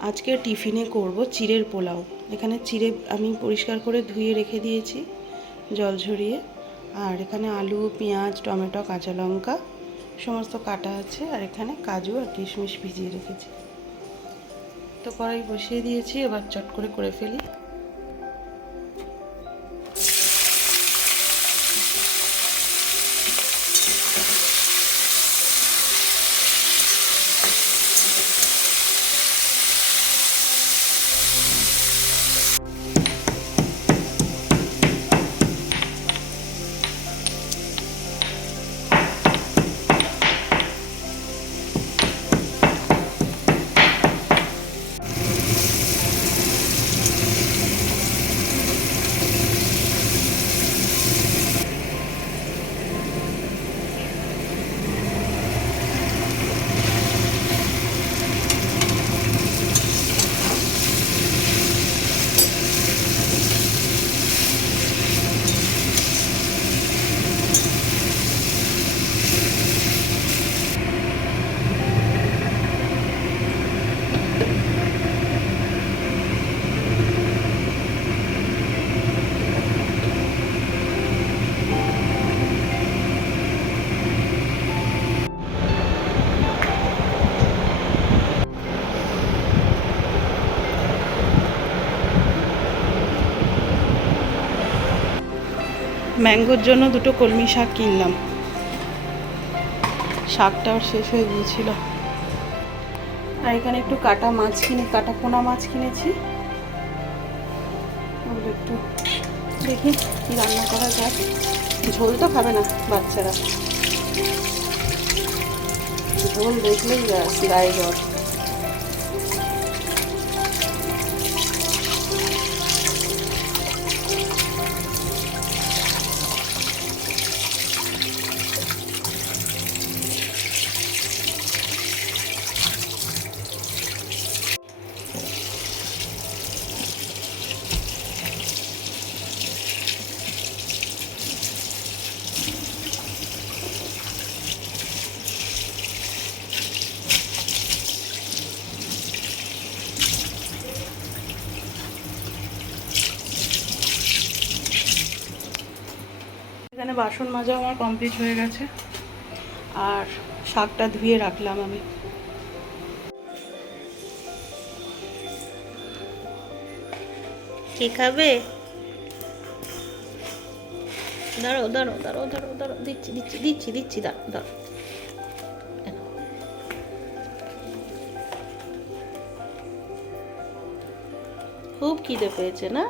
আজকে টিফিনে করব চিড়ের পোলাও। এখানে চিড়ে আমি পরিষ্কার করে ধুয়ে রেখে দিয়েছি, জল ঝরিয়ে। আর এখানে আলু, পেঁয়াজ, টমেটো, কাঁচা লঙ্কা সমস্ত কাটা আছে। আর এখানে কাজু আর কিশমিশ ভিজিয়ে রেখেছি। তো কড়াই বসিয়ে দিয়েছি, এবার চট করে করে ফেলি। ম্যাঙ্গোর জন্য দুটো কলমি শাক কিনলাম। শাকটাও শেষ হয়ে গিয়েছিল। আর এখানে একটু কাটা মাছ কিনে, কাটা পোনা মাছ কিনেছি। ওগুলো একটু দেখি কি রান্না করা যায়। ঝোল তো খাবে না বাচ্চারা। ঝোল দেখলেই গায়ে জ্বর। বাসন মাজা আমার কমপ্লিট হয়ে গেছে। আর শাকটা ধুয়ে রাখলাম আমি। কি খাবে? দাঁড়ো দাঁড়ো দাঁড়ো দাঁড়ো দাঁড়ো দিচ্ছি দিচ্ছি দিচ্ছি দিচ্ছি দাঁড়ো দাঁড়ো খুব খিদে পেয়েছে না?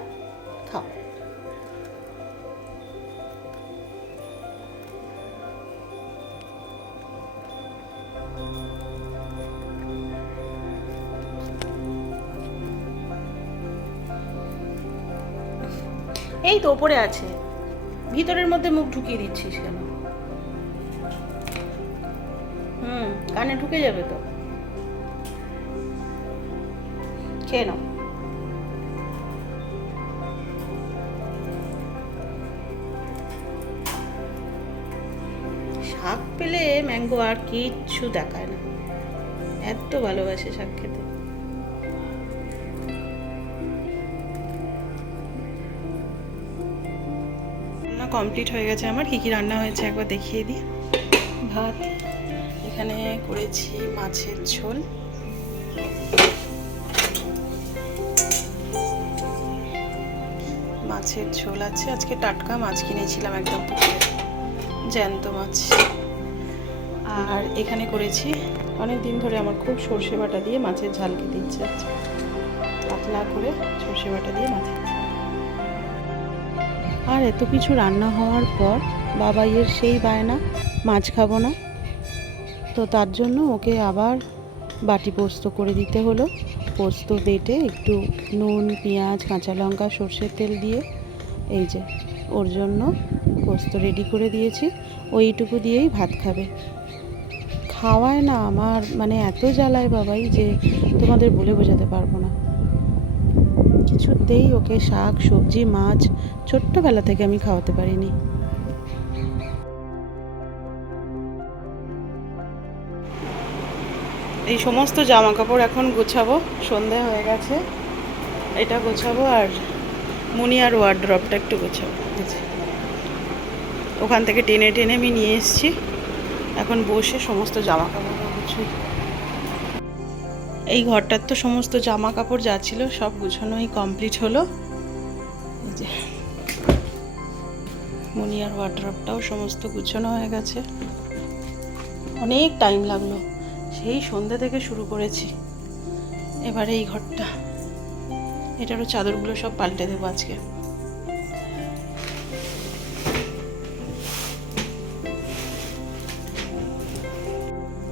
এই তো ওপরে আছে। ভিতরের মধ্যে মুখ ঢুকিয়ে দিচ্ছিস কেন? হুম, কানে ঢুকে যাবে তো। খেয়ে নাও। শাক পেলে ম্যাঙ্গো আর কিচ্ছু দেখায় না। এত ভালোবাসে শাক খেতে। রান্না কমপ্লিট হয়ে গেছে আমার। কী কী রান্না হয়েছে একবার দেখিয়ে দিই। ভাত, এখানে করেছি মাছের ঝোল। মাছের ঝোল আছে। আজকে টাটকা মাছ কিনেছিলাম একদম জ্যান্ত মাছ। আর এখানে করেছি, অনেক দিন ধরে আমার খুব সর্ষে বাটা দিয়ে মাছের ঝাল ইচ্ছে হচ্ছে পাতলা করে সর্ষে বাটা দিয়ে মাছের আর এত কিছু রান্না হওয়ার পর বাবাইয়ের সেই বায়না, মাছ খাব না। তো তার জন্য ওকে আবার বাটি পোস্ত করে দিতে হলো। পোস্ত বেটে একটু নুন, পেঁয়াজ, কাঁচা লঙ্কা, সর্ষের তেল দিয়ে এই যে ওর জন্য পোস্ত রেডি করে দিয়েছি। ওইটুকু দিয়েই ভাত খাবে। খাওয়ায় না আমার মানে এত জ্বালায় বাবাই যে তোমাদের বলে বোঝাতে পারব না। কিছুতেই ওকে শাক, সবজি, মাছ ছোট্টবেলা থেকে আমি খাওয়াতে পারিনি। এই সমস্ত জামা কাপড় এখন গোছাবো, সন্ধে হয়ে গেছে। এটা গোছাবো আর মুনি আর ওয়ার্ড্রপটা একটু গোছাবো। ওখান থেকে টেনে টেনে আমি নিয়ে এসেছি। এখন বসে সমস্ত জামা কাপড় গুছাই এই ঘরটার তো সমস্ত জামা কাপড় যা ছিল সব গুছানোই কমপ্লিট হলো। যে মুনি আর ওয়ার্ড্রপটাও সমস্ত গুছানো হয়ে গেছে। অনেক টাইম লাগল, সেই সন্ধ্যে থেকে শুরু করেছি। এবারে এই ঘরটা, এটারও চাদরগুলো সব পাল্টে দেবো আজকে।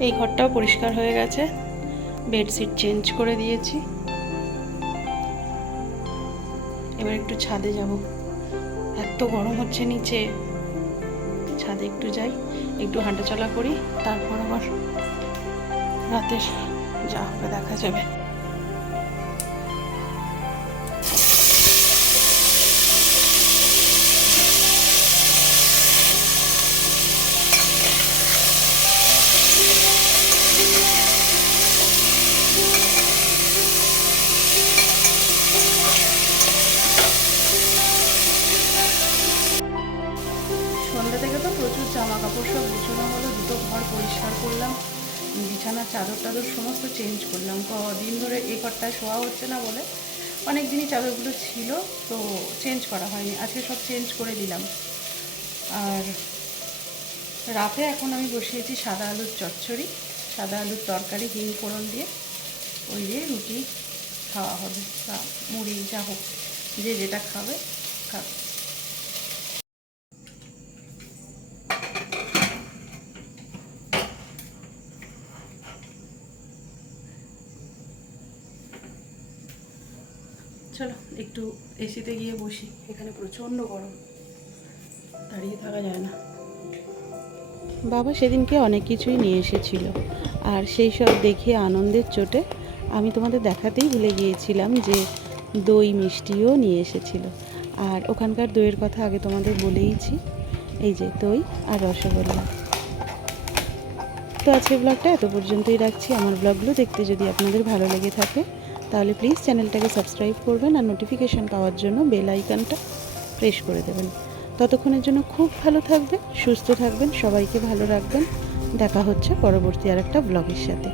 এই ঘরটাও পরিষ্কার হয়ে গেছে। বেডশিট চেঞ্জ করে দিয়েছি। এবার একটু ছাদে যাব। এত গরম হচ্ছে নিচে। ছাদে একটু যাই, একটু হাঁটাচলা করি, তারপর আবার রাতে যা হবে দেখা যাবে। সন্ধ্যা থেকে তো প্রচুর জামা কাপড় সব বিছানো হলো, দুটো ঘর পরিষ্কার করলাম, বিছানার চাদর টাদর সমস্ত চেঞ্জ করলাম। কদিন ধরে এই ঘরটায় শোয়া হচ্ছে না বলে অনেক দিনই চাদরগুলো ছিল, তো চেঞ্জ করা হয়নি। আজকে সব চেঞ্জ করে দিলাম। আর রাতে এখন আমি বসিয়েছি সাদা আলুর চচ্চড়ি, সাদা আলুর তরকারি, হিম ফোড়ন দিয়ে। ওই দিয়ে রুটি খাওয়া হবে বা মুড়ি, যা হোক, যে যেটা খাবে খাবে। চলো, একটু এসিতে গিয়ে বসি। এখানে প্রচণ্ড গরম। দাঁড়িয়ে থাকা যায় না। বাবা সেদিনকে অনেক কিছুই নিয়ে এসেছিল। আর সেই সব দেখে আনন্দের চোটে আমি তোমাদের দেখাতেই ভুলে গিয়েছিলাম যে দই মিষ্টিও নিয়ে এসেছিল। আর ওখানকার দইয়ের কথা আগে তোমাদের বলেইছি। এই যে দই আর রসগোল্লা। তো আজকের ব্লগটা এত পর্যন্তই রাখছি। আমার ব্লগগুলো দেখতে যদি আপনাদের ভালো লেগে থাকে তাহলে প্লিজ চ্যানেলটাকে সাবস্ক্রাইব করবেন আর নোটিফিকেশান পাওয়ার জন্য বেল আইকনটা প্রেস করে দেবেন। ততক্ষণের জন্য খুব ভালো থাকবেন, সুস্থ থাকবেন, সবাইকে ভালো রাখবেন। দেখা হচ্ছে পরবর্তী আর একটা ব্লগের সাথে।